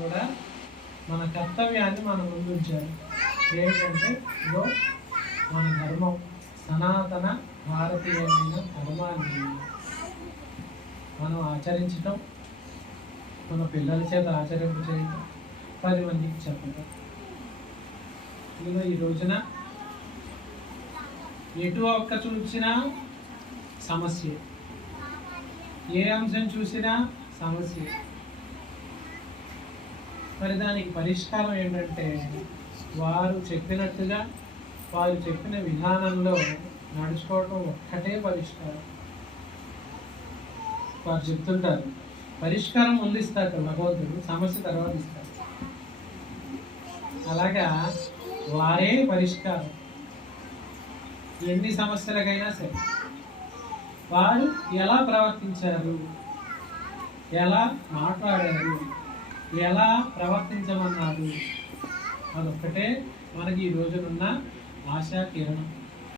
కూడా మన కర్తవ్యాన్ని మన ముందు ఉంచారు. ఏంటంటే ఇదో మన ధర్మం, సనాతన భారతీయమైన ధర్మాన్ని మనం ఆచరించటం, మన పిల్లల చేత ఆచరింప చేయటం, 10 మందికి చెప్పటం. ఇదిగో ఈ రోజున ఎటు ఒక్క చూసినా సమస్య, ఏ అంశం చూసినా సమస్య. మరి దానికి పరిష్కారం ఏంటంటే వారు చెప్పినట్టుగా, వారు చెప్పిన విధానంలో నడుచుకోవడం ఒక్కటే పరిష్కారం. వారు చెప్తుంటారు పరిష్కారం ముందు ఇస్తాడు భగవంతుడు, సమస్య తర్వాత ఇస్తాడు. అలాగా వారే పరిష్కారం. ఎన్ని సమస్యలకైనా సరే వారు ఎలా ప్రవర్తించారు, ఎలా మాట్లాడారు, ఎలా ప్రవర్తించమన్నారు, అదొక్కటే మనకి ఈ రోజునున్న ఆశా కిరణం.